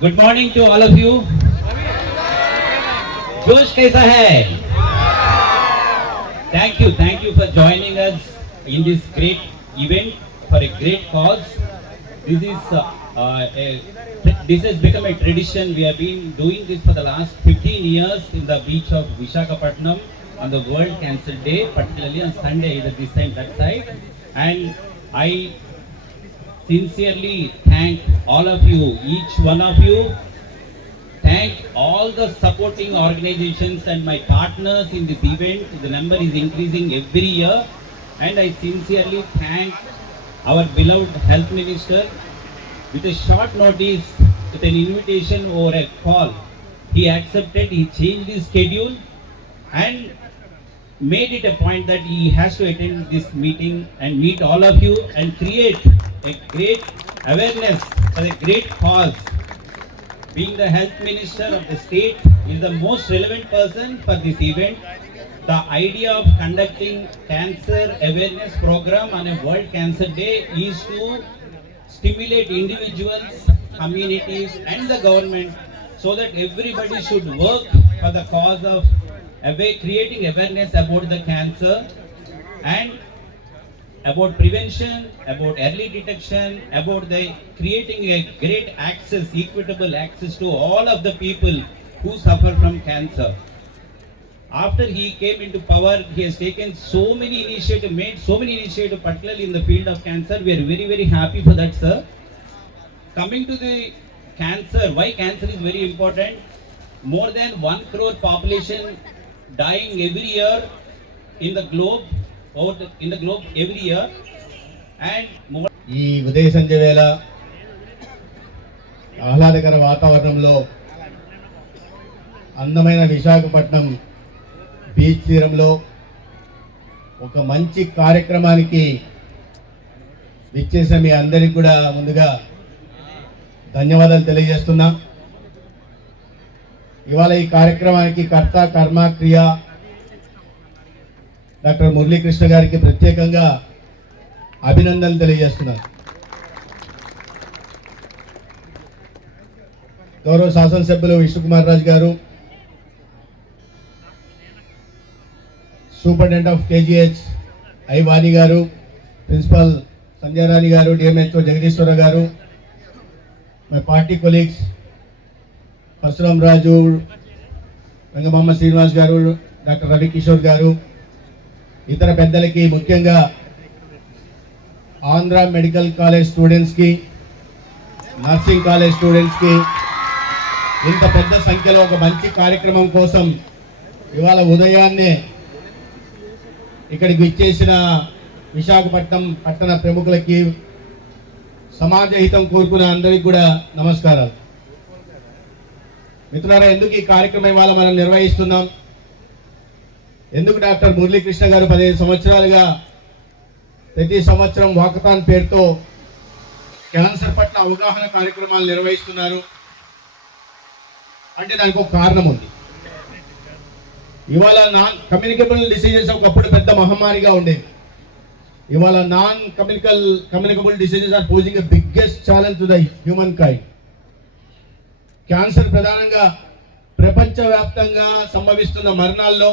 Good morning to all of you जोश कैसा है thank you thank you for joining us in this great event for a great cause this is uh, uh, a, this has become a tradition we have been doing this for the last 15 years in the beach of Vishakhapatnam on the World Cancer Day, particularly on Sunday, either this side, that side. And I sincerely thank all of you, each one of you. Thank all the supporting organizations and my partners in this event. The number is increasing every year. And I sincerely thank our beloved health minister with a short notice, with an invitation or a call. He accepted, he changed his schedule and made it a point that he has to attend this meeting and meet all of you and create a great awareness for a great cause. Being the health minister of the state is the most relevant person for this event. The idea of conducting cancer awareness program on a World Cancer Day is to stimulate individuals, communities and the government so that everybody should work for the cause of awa- creating awareness about the cancer and about prevention, about early detection, about the creating a great access, equitable access to all of the people who suffer from cancer. After he came into power, he has taken so many initiatives, made so many initiatives, particularly in the field of cancer. We are very, very happy for that, sir. Coming to the cancer, why cancer is very important. More than one crore population dying every year in the globe, in the in the globe every year, and ఈ ఉదయ సంధ్య వేళ ఆహ్లాదకర వాతావరణంలో అందమైన Visakhapatnam beach తీరంలో ఒక మంచి కార్యక్రమానికి విచ్చేసిన మీ అందరికి కూడా ముందుగా ధన్యవాదాలు తెలియజేస్తున్నా. ఇవాళ ఈ కార్యక్రమానికి కర్త కర్మ క్రియ డాక్టర్ మురళీకృష్ణ గారికి ప్రత్యేకంగా అభినందనలు తెలియజేస్తున్నారు గౌరవ శాసనసభ్యులు విష్ణుకుమార్ రాజు గారు superintendent of KGH I Vani గారు ప్రిన్సిపల్ సంజయ్ రాణి గారు డిఎంహెచ్ఓ జగదీశ్వర గారు my party colleagues Parasuram Raju రంగమామ Srinivas గారు డాక్టర్ రవికిషోర్ గారు ఇతర పెద్దలకి ముఖ్యంగా ఆంధ్ర మెడికల్ కాలేజ్ స్టూడెంట్స్కి నర్సింగ్ కాలేజ్ స్టూడెంట్స్కి ఇంత పెద్ద సంఖ్యలో ఒక మంచి కార్యక్రమం కోసం ఇవాళ ఉదయాన్నే ఇక్కడికి ఇచ్చేసిన విశాఖపట్నం పట్టణ ప్రముఖులకి సమాజ హితం కోరుకున్న అందరికి కూడా నమస్కారాలు. మిత్రులారా ఎందుకు ఈ కార్యక్రమం ఇవాళ మనం నిర్వహిస్తున్నాం? ఎందుకు డాక్టర్ మురళీకృష్ణ గారు పదిహేను సంవత్సరాలుగా ప్రతి సంవత్సరం వాకథాన్ పేరుతో క్యాన్సర్ పట్ల అవగాహన కార్యక్రమాలు నిర్వహిస్తున్నారు? అంటే దానికి ఒక కారణం ఉంది. ఇవాళ నాన్ కమ్యూనికబుల్ డిసీజెస్ ఒకప్పుడు పెద్ద మహమ్మారిగా ఉండేది ఇవాళ non communical communicable diseases are posing biggest challenge to the humankind. Cancer ప్రధానంగా ప్రపంచవ్యాప్తంగా సంభవిస్తున్న మరణాల్లో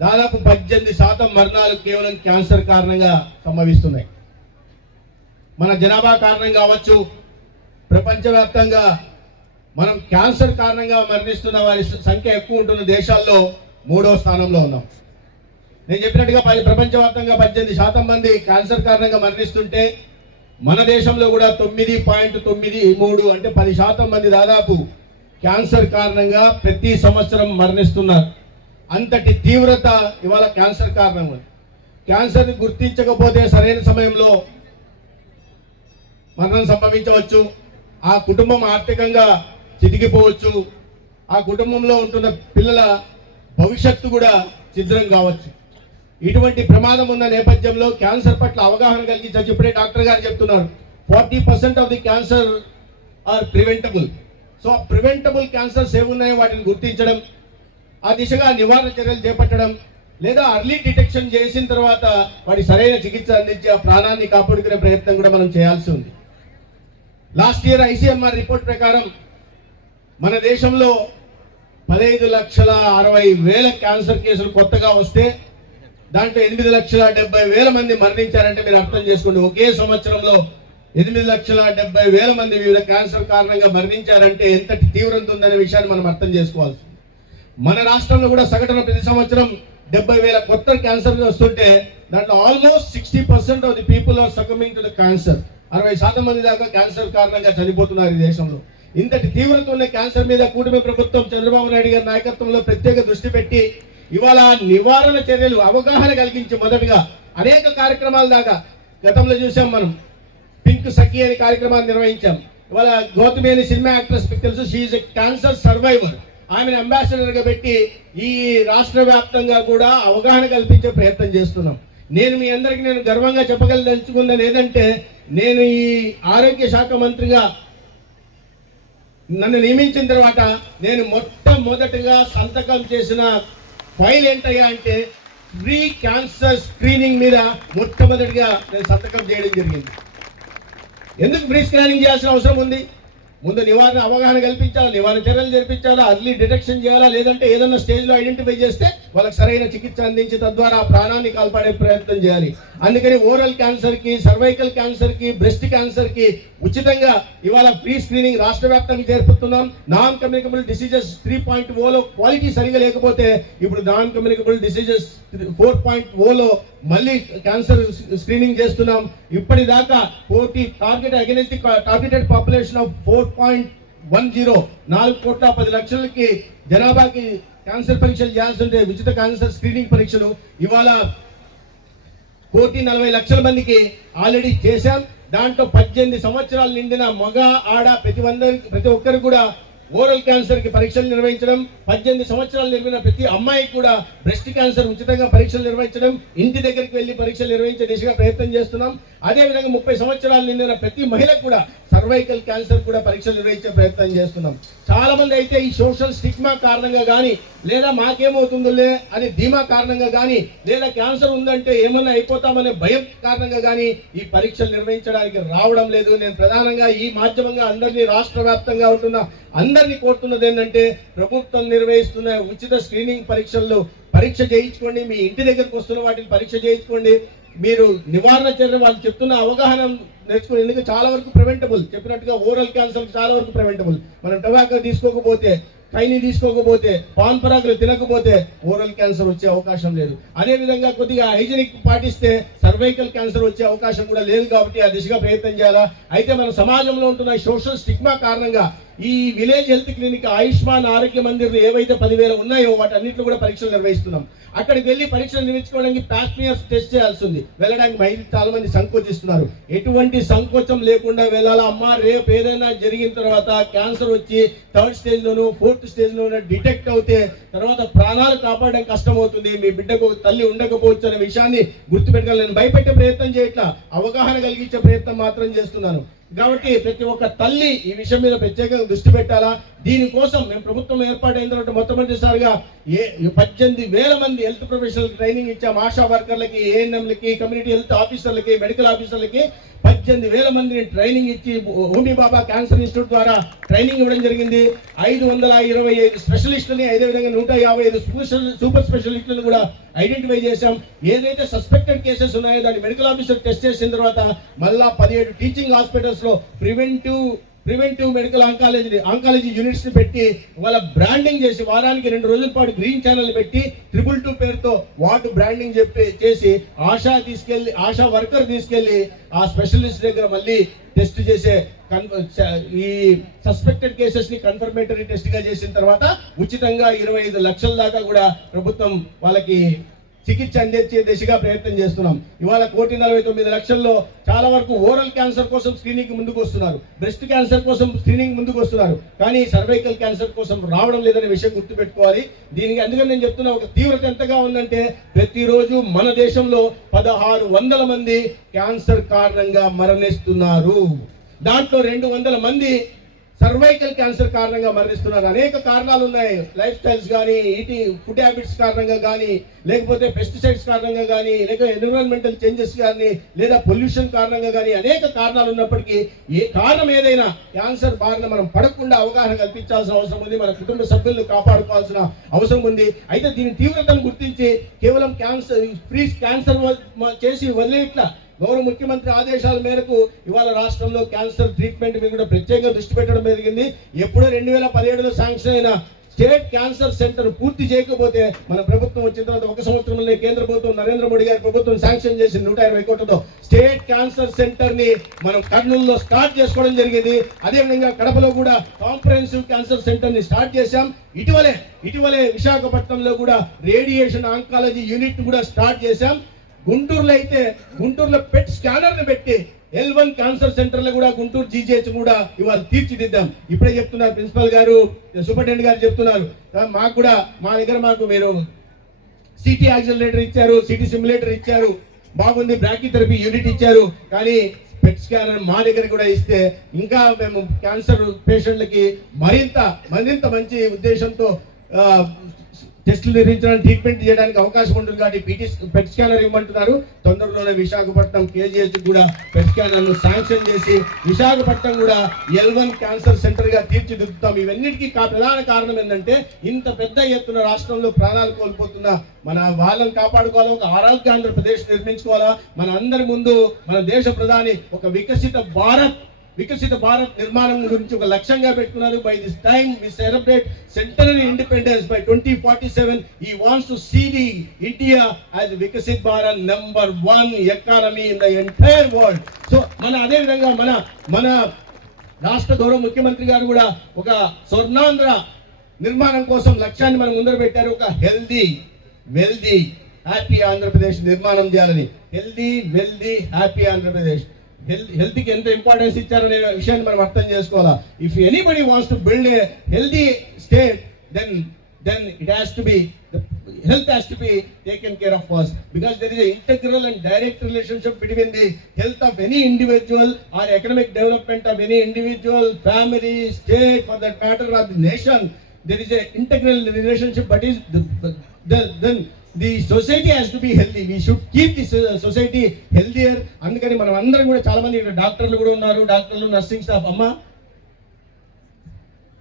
దాదాపు పద్దెనిమిది శాతం మరణాలు కేవలం క్యాన్సర్ కారణంగా సంభవిస్తున్నాయి. మన జనాభా కారణం కావచ్చు ప్రపంచవ్యాప్తంగా మనం క్యాన్సర్ కారణంగా మరణిస్తున్న వారి సంఖ్య ఎక్కువ ఉంటున్న దేశాల్లో మూడో స్థానంలో ఉన్నాం. నేను చెప్పినట్టుగా పది ప్రపంచవ్యాప్తంగా పద్దెనిమిది శాతం మంది క్యాన్సర్ కారణంగా మరణిస్తుంటే మన దేశంలో కూడా తొమ్మిది పాయింట్ తొమ్మిది మూడు అంటే పది శాతం మంది దాదాపు క్యాన్సర్ కారణంగా ప్రతి సంవత్సరం మరణిస్తున్నారు. అంతటి తీవ్రత ఇవాళ క్యాన్సర్ కారణం క్యాన్సర్ని గుర్తించకపోతే సరైన సమయంలో మరణం సంభవించవచ్చు. ఆ కుటుంబం ఆర్థికంగా చితికిపోవచ్చు. ఆ కుటుంబంలో ఉంటున్న పిల్లల భవిష్యత్తు కూడా చిద్రం కావచ్చు. ఇటువంటి ప్రమాదం ఉన్న నేపథ్యంలో క్యాన్సర్ పట్ల అవగాహన కలిగించవచ్చు ఇప్పుడే డాక్టర్ గారు చెప్తున్నారు. Forty percent of the cancer are preventable. So preventable cancers ఏమున్నాయో వాటిని గుర్తించడం ఆ దిశగా నివారణ చర్యలు చేపట్టడం లేదా అర్లీ డిటెక్షన్ చేసిన తర్వాత వాటి సరైన చికిత్స అందించి ఆ ప్రాణాన్ని కాపాడుకునే ప్రయత్నం కూడా మనం చేయాల్సి ఉంది. లాస్ట్ ఇయర్ ఐసీఎంఆర్ రిపోర్ట్ ప్రకారం మన దేశంలో పదహైదు లక్షల అరవై వేల క్యాన్సర్ కేసులు కొత్తగా వస్తే దాంట్లో ఎనిమిది లక్షల డెబ్బై వేల మంది మరణించారంటే మీరు అర్థం చేసుకోండి. ఒకే సంవత్సరంలో ఎనిమిది లక్షల డెబ్బై వేల మంది వివిధ క్యాన్సర్ కారణంగా మరణించారంటే ఎంతటి తీవ్రత ఉందనే విషయాన్ని మనం అర్థం చేసుకోవాల్సి మన రాష్ట్రంలో కూడా సగటున ప్రతి సంవత్సరం డెబ్బై వేల కొత్త క్యాన్సర్ వస్తుంటే దాంట్లో almost sixty percent of the people are succumbing to the cancer. అరవై శాతం మంది దాకా క్యాన్సర్ కారణంగా చనిపోతున్నారు ఈ దేశంలో. ఇంతటి తీవ్రత ఉన్న క్యాన్సర్ మీద కూటమి ప్రభుత్వం చంద్రబాబు నాయుడు గారి నాయకత్వంలో ప్రత్యేక దృష్టి పెట్టి ఇవాళ నివారణ చర్యలు అవగాహన కలిగించి మొదటగా అనేక కార్యక్రమాల దాకా గతంలో చూసాం మనం. పింక్ సఖి అనే కార్యక్రమాన్ని నిర్వహించాం. ఇవాళ గౌతమి అనే సినిమా యాక్ట్రెస్ మీకు తెలుసు షీఈ్ ఎ క్యాన్సర్ సర్వైవర్ ఆమెను అంబాసిడర్గా పెట్టి ఈ రాష్ట్ర వ్యాప్తంగా కూడా అవగాహన కల్పించే ప్రయత్నం చేస్తున్నాం. నేను మీ అందరికీ నేను గర్వంగా చెప్పగలదలుచుకున్నది ఏదంటే నేను ఈ ఆరోగ్య శాఖ మంత్రిగా నన్ను నియమించిన తర్వాత నేను మొట్టమొదటిగా సంతకం చేసిన ఫైల్ ఏంటయ్యా అంటే ప్రీ క్యాన్సర్ స్క్రీనింగ్ మీద మొట్టమొదటిగా నేను సంతకం చేయడం జరిగింది. ఎందుకు ప్రీ స్క్రీనింగ్ చేయాల్సిన అవసరం ఉంది? ముందు నివారణ అవగాహన కల్పించాలా నివారణ చర్యలు జరిపించాలా అర్లీ డిటెక్షన్ చేయాలా లేదంటే ఏదైనా స్టేజ్లో ఐడెంటిఫై చేస్తే వాళ్ళకి సరైన చికిత్స అందించి తద్వారా ప్రాణాన్ని కాల్పడే ప్రయత్నం చేయాలి. అందుకని ఓరల్ క్యాన్సర్కి సర్వైకల్ క్యాన్సర్కి బ్రెస్ట్ క్యాన్సర్కి ఉచితంగా ఇవాళ ఫ్రీ స్క్రీనింగ్ రాష్ట్ర వ్యాప్తంగా జరుపుతున్నాం non communicable diseases three point Ola quality సరిగా లేకపోతే ఇప్పుడు non communicable diseases four point Ola మళ్ళీ క్యాన్సర్ స్క్రీనింగ్ చేస్తున్నాం. ఇప్పటిదాకా crore target against targeted population of four point one zero నాలుగు కోట్ల పది లక్షలకి జనాభాకి క్యాన్సర్ పరీక్షలు చేయాల్సింటే ఉచిత క్యాన్సర్ స్క్రీనింగ్ పరీక్షలు. ఇవాళ కోటి నలభై లక్షల మందికి ఆల్రెడీ చేశాం. దాంట్లో పద్దెనిమిది సంవత్సరాలు నిండిన మగ ఆడ ప్రతి వందరికి ప్రతి ఒక్కరు కూడా ఓరల్ క్యాన్సర్కి పరీక్షలు నిర్వహించడం పద్దెనిమిది సంవత్సరాలు నిండిన ప్రతి అమ్మాయికి కూడా బ్రెస్ట్ క్యాన్సర్ ఉచితంగా పరీక్షలు నిర్వహించడం ఇంటి దగ్గరికి వెళ్ళి పరీక్షలు నిర్వహించే దిశగా ప్రయత్నం చేస్తున్నాం. అదే విధంగా ముప్పై సంవత్సరాలు నిండిన ప్రతి మహిళకు కూడా సర్వైకల్ క్యాన్సర్ కూడా పరీక్షలు నిర్వహించే ప్రయత్నం చేస్తున్నాం. చాలా మంది అయితే ఈ సోషల్ స్టిగ్మా కారణంగా కానీ లేదా మాకేమవుతుందిలే అని ధీమా కారణంగా కానీ లేదా క్యాన్సర్ ఉందంటే ఏమన్నా అయిపోతామనే భయం కారణంగా కానీ ఈ పరీక్షలు నిర్వహించడానికి రావడం లేదు. నేను ప్రధానంగా ఈ మాధ్యమంగా అందరినీ రాష్ట్ర వ్యాప్తంగా ఉంటున్న అందరినీ కోరుతున్నది ఏంటంటే ప్రభుత్వం నిర్వహిస్తున్న ఉచిత స్క్రీనింగ్ పరీక్షల్లో పరీక్ష చేయించుకోండి మీ ఇంటి దగ్గరకు వస్తున్న వాటిని పరీక్ష చేయించుకోండి. మీరు నివారణ చర్య వాళ్ళు చెప్తున్న అవగాహన నేర్చుకుని ఎందుకంటే చాలా వరకు ప్రివెంటబుల్ చెప్పినట్టుగా ఓరల్ క్యాన్సర్ చాలా వరకు ప్రివెంటబుల్ మనం టొబాకో తీసుకోకపోతే కైని తీసుకోకపోతే పాన్ పరాగులు తినకపోతే ఓరల్ క్యాన్సర్ వచ్చే అవకాశం లేదు. అదేవిధంగా కొద్దిగా హైజీనిక్ పాటిస్తే సర్వైకల్ క్యాన్సర్ వచ్చే అవకాశం కూడా లేదు కాబట్టి ఆ దిశగా ప్రయత్నం చేయాలా? అయితే మన సమాజంలో ఉంటున్న సోషల్ స్టిగ్మా కారణంగా ఈ విలేజ్ హెల్త్ క్లినిక్ ఆయుష్మాన్ ఆరోగ్య మందిర్ ఏవైతే పదివేలు ఉన్నాయో వాటన్నిటిలో కూడా పరీక్షలు నిర్వహిస్తున్నాం. అక్కడికి వెళ్ళి పరీక్షలు నిర్వహించుకోవడానికి ప్యాస్మియర్స్ టెస్ట్ చేయాల్సి ఉంది. వెళ్ళడానికి మహిళ చాలా మంది సంకోచిస్తున్నారు. ఎటువంటి సంకోచం లేకుండా వెళ్ళాలా? అమ్మ రేపు ఏదైనా జరిగిన తర్వాత క్యాన్సర్ వచ్చి థర్డ్ స్టేజ్లోనూ ఫోర్త్ స్టేజ్లోనూ డిటెక్ట్ అవుతే తర్వాత ప్రాణాలు కాపాడడం కష్టం అవుతుంది మీ బిడ్డకు తల్లి ఉండకపోవచ్చు అనే విషయాన్ని గుర్తుపెట్టగలను భయపెట్టే ప్రయత్నం చేయట్లా. అవగాహన కలిగించే ప్రయత్నం మాత్రం చేస్తున్నాను. కాబట్టి ప్రతి ఒక్క తల్లి ఈ విషయం మీద ప్రత్యేకంగా దృష్టి పెట్టాలా? దీనికోసం మేము ప్రభుత్వం ఏర్పాటైన తర్వాత మొట్టమొదటిసారిగా ఏ పద్దెనిమిది వేల మంది హెల్త్ ప్రొఫెషనల్ ట్రైనింగ్ ఇచ్చాం. ఆశా వర్కర్లకి ఏఎన్ఎంలకి కమ్యూనిటీ హెల్త్ ఆఫీసర్లకి మెడికల్ ఆఫీసర్లకి పద్దెనిమిది వేల మందిని ట్రైనింగ్ ఇచ్చి హోమీ బాబా క్యాన్సర్ ఇన్స్టిట్యూట్ ద్వారా ట్రైనింగ్ ఇవ్వడం జరిగింది. ఐదు వందల ఇరవై ఐదు స్పెషలిస్టులని అదేవిధంగా నూట యాభై ఐదు స్పెషల్ సూపర్ స్పెషలిస్టులను కూడా ఐడెంటిఫై చేశాం. ఏదైతే సస్పెక్టెడ్ కేసెస్ ఉన్నాయో దాన్ని మెడికల్ ఆఫీసర్ టెస్ట్ చేసిన తర్వాత మళ్ళా పదిహేడు టీచింగ్ హాస్పిటల్స్లో preventive preventive medical oncology oncology యూనిట్స్ని పెట్టి వాళ్ళ బ్రాండింగ్ చేసి వారానికి రెండు రోజుల పాటు గ్రీన్ ఛానల్ పెట్టి ట్రిపుల్ టూ పేరుతో వార్డు బ్రాండింగ్ చెప్పి చేసి ఆశా తీసుకెళ్ళి ఆశా వర్కర్ తీసుకెళ్ళి ఆ స్పెషలిస్ట్ దగ్గర మళ్ళీ టెస్ట్ చేసే ఈ సస్పెక్టెడ్ కేసెస్ని కన్ఫర్మేటరీ టెస్ట్గా చేసిన తర్వాత ఉచితంగా ఇరవై ఐదు లక్షల దాకా కూడా ప్రభుత్వం వాళ్ళకి చికిత్స అందించే దిశగా ప్రయత్నం చేస్తున్నాం. ఇవాళ కోటి నలభై తొమ్మిది లక్షల్లో చాలా వరకు ఓరల్ క్యాన్సర్ కోసం స్క్రీనింగ్ ముందుకు వస్తున్నారు. బ్రెస్ట్ క్యాన్సర్ కోసం స్క్రీనింగ్ ముందుకు వస్తున్నారు. కానీ సర్వైకల్ క్యాన్సర్ కోసం రావడం లేదనే విషయం గుర్తుపెట్టుకోవాలి. దీనికి అందుకని నేను చెప్తున్నా ఒక తీవ్రత ఎంతగా ఉందంటే ప్రతిరోజు మన దేశంలో పదహారు వందల మంది క్యాన్సర్ కారణంగా మరణిస్తున్నారు. దాంట్లో రెండు వందల మంది సర్వైకల్ క్యాన్సర్ కారణంగా మరణిస్తున్నారు అనేక కారణాలు ఉన్నాయి. లైఫ్ స్టైల్స్ కానీ ఈటీ ఫుడ్ హ్యాబిట్స్ కారణంగా కానీ లేకపోతే పెస్టిసైడ్స్ కారణంగా కానీ లేక ఎన్విరాన్మెంటల్ చేంజెస్ కానీ లేదా పొల్యూషన్ కారణంగా కానీ అనేక కారణాలు ఉన్నప్పటికీ ఏ కారణం ఏదైనా క్యాన్సర్ బారిన మనం పడకుండా అవగాహన కల్పించాల్సిన అవసరం ఉంది. మన కుటుంబ సభ్యులను కాపాడుకోవాల్సిన అవసరం ఉంది. అయితే దీని తీవ్రతను గుర్తించి కేవలం క్యాన్సర్ ఫ్రీ క్యాన్సర్ చేసి వదిలేట్లా గౌరవ ముఖ్యమంత్రి ఆదేశాల మేరకు ఇవాళ రాష్ట్రంలో క్యాన్సర్ ట్రీట్మెంట్ మీద కూడా ప్రత్యేకంగా దృష్టి పెట్టడం జరిగింది. ఎప్పుడో రెండు వేల పదిహేడులో శాంక్షన్ అయిన స్టేట్ క్యాన్సర్ సెంటర్ పూర్తి చేయకపోతే మన ప్రభుత్వం వచ్చిన తర్వాత ఒక సంవత్సరంలో కేంద్ర ప్రభుత్వం నరేంద్ర మోడీ గారి ప్రభుత్వం శాంక్షన్ చేసి నూట ఇరవై కోట్లతో స్టేట్ క్యాన్సర్ సెంటర్ని మనం కర్నూలులో స్టార్ట్ చేసుకోవడం జరిగింది. అదేవిధంగా కడపలో కూడా కాంప్రహెన్సివ్ క్యాన్సర్ సెంటర్ని స్టార్ట్ చేశాం. ఇటీవలే ఇటీవలే విశాఖపట్నంలో కూడా రేడియేషన్ ఆంకాలజీ యూనిట్ కూడా స్టార్ట్ చేశాం. గుంటూరులో అయితే గుంటూరులో పెట్ స్కానర్ని పెట్టి ఎల్ వన్ క్యాన్సర్ సెంటర్లో కూడా గుంటూరు జీజేహెచ్ కూడా ఇవాళ తీర్చిదిద్దాం. ఇప్పుడే చెప్తున్నారు ప్రిన్సిపల్ గారు సూపరింటెండెంట్ గారు చెప్తున్నారు. మాకు కూడా మా దగ్గర మాకు మీరు సిటీ యాక్సిలరేటర్ ఇచ్చారు సిటీ సిమ్యులేటర్ ఇచ్చారు బాగుంది బ్రాకీ థెరపీ యూనిట్ ఇచ్చారు. కానీ పెట్ స్కానర్ మా దగ్గర కూడా ఇస్తే ఇంకా మేము క్యాన్సర్ పేషెంట్లకి మరింత మరింత మంచి ఉద్దేశంతో టెస్టులు నిర్వహించడానికి ట్రీట్మెంట్ చేయడానికి అవకాశం ఉంటుంది కాబట్టి పీటీ పెట్ స్కానర్ ఇవ్వమంటున్నారు. తొందరలోనే విశాఖపట్నం కేజీహెచ్ కూడా పెట్ స్కానర్ను శాంక్షన్ చేసి విశాఖపట్నం కూడా ఎల్ వన్ క్యాన్సర్ సెంటర్గా తీర్చిదిద్దుతాం. ఇవన్నిటికీ కా ప్రధాన కారణం ఏంటంటే ఇంత పెద్ద ఎత్తున రాష్ట్రంలో ప్రాణాలు కోల్పోతున్న మన వాళ్ళని కాపాడుకోవాలా ఒక ఆరోగ్య ఆంధ్రప్రదేశ్ నిర్మించుకోవాలా మన అందరి ముందు మన దేశ ప్రధాని ఒక వికసిత భారత్ వికసిత భారత్ నిర్మాణం గురించి ఒక లక్ష్యంగా పెట్టుకున్నారు. By this time we celebrate central independence by twenty forty seven ఈ Vance to see the India as Viksit Bharat number one economy in the entire world so మన అదే విధంగా మన మన రాష్ట్ర గౌరవ ముఖ్యమంత్రి గారు కూడా ఒక స్వర్ణాంధ్ర నిర్మాణం కోసం లక్ష్యాన్ని మనం ముందర పెట్టారు. ఒక హెల్దీ వెల్దీ హ్యాపీ ఆంధ్రప్రదేశ్ నిర్మాణం చేయాలని. Healthy wealthy happy Andhra Pradesh health హెల్త్కి ఎంత ఇంపార్టెన్స్ ఇచ్చారనే విషయాన్ని మనం అర్థం చేసుకోవాలి? If anybody wants to build a healthy state then then it has to be health has to be taken care of purse because there is integral and direct relationship between the health of any individual or economic development of any individual family state for that matter of the nation there is a integral relationship but is then the society has to be healthy we should keep the society healthier అందుకని మనం అందరం కూడా చాలా మంది డాక్టర్లు కూడా ఉన్నారు. డాక్టర్లు నర్సింగ్ స్టాఫ్ అమ్మా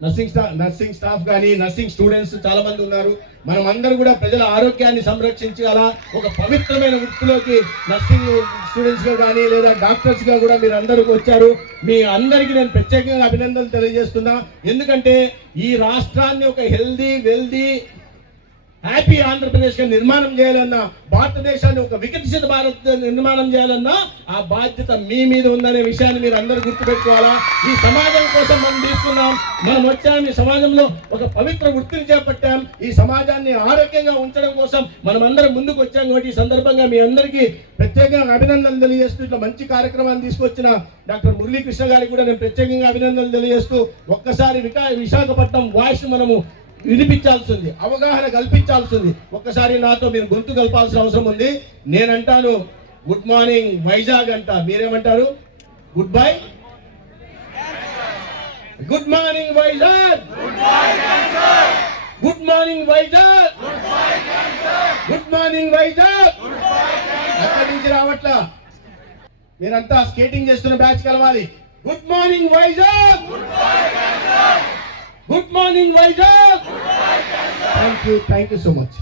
నర్సింగ్ స్టాఫ్ నర్సింగ్ స్టాఫ్ కానీ నర్సింగ్ స్టూడెంట్స్ చాలా మంది ఉన్నారు. మనం అందరం కూడా ప్రజల ఆరోగ్యాన్ని సంరక్షించాలా? ఒక పవిత్రమైన వృత్తిలోకి నర్సింగ్ స్టూడెంట్స్గా కానీ లేదా డాక్టర్స్గా కూడా మీరు అందరూ వచ్చారు. మీ అందరికీ నేను ప్రత్యేకంగా అభినందనలు తెలియజేస్తున్నా. ఎందుకంటే ఈ రాష్ట్రాన్ని ఒక హెల్దీ వెల్దీ హ్యాపీ ఆంధ్రప్రదేశ్గా నిర్మాణం చేయాలన్నా భారతదేశాన్ని ఒక వికసిత భారత్ నిర్మాణం చేయాలన్నా ఆ బాధ్యత మీ మీద ఉందనే విషయాన్ని మీరు అందరూ గుర్తుపెట్టుకోవాలా? ఈ సమాజం కోసం మనం తీసుకున్నాం. మనం వచ్చాం. ఈ సమాజంలో ఒక పవిత్ర వృత్తిని చేపట్టాం. ఈ సమాజాన్ని ఆరోగ్యంగా ఉంచడం కోసం మనం అందరం ముందుకు వచ్చాం. కాబట్టి ఈ సందర్భంగా మీ అందరికీ ప్రత్యేకంగా అభినందనలు తెలియజేస్తూ ఇట్లా మంచి కార్యక్రమాన్ని తీసుకొచ్చిన డాక్టర్ మురళీకృష్ణ గారికి కూడా నేను ప్రత్యేకంగా అభినందనలు తెలియజేస్తూ ఒక్కసారి వికా విశాఖపట్నం వాయిస్ మనము వినిపించాల్సింది అవగాహన కల్పించాల్సింది. ఒక్కసారి నాతో మీరు గొంతు కలపాల్సిన అవసరం ఉంది. నేనంటాను గుడ్ మార్నింగ్ వైజాగ్ అంట. మీరేమంటారు? Good bye good morning Vizag. Good morning Vizag. Good morning Vizag. అక్కడి నుంచి రావట్లా? మీరంతా స్కేటింగ్ చేస్తున్న బ్యాచ్ కలవాలి. Good morning Vizag. Good morning, Vizag! Thank you, thank you so much.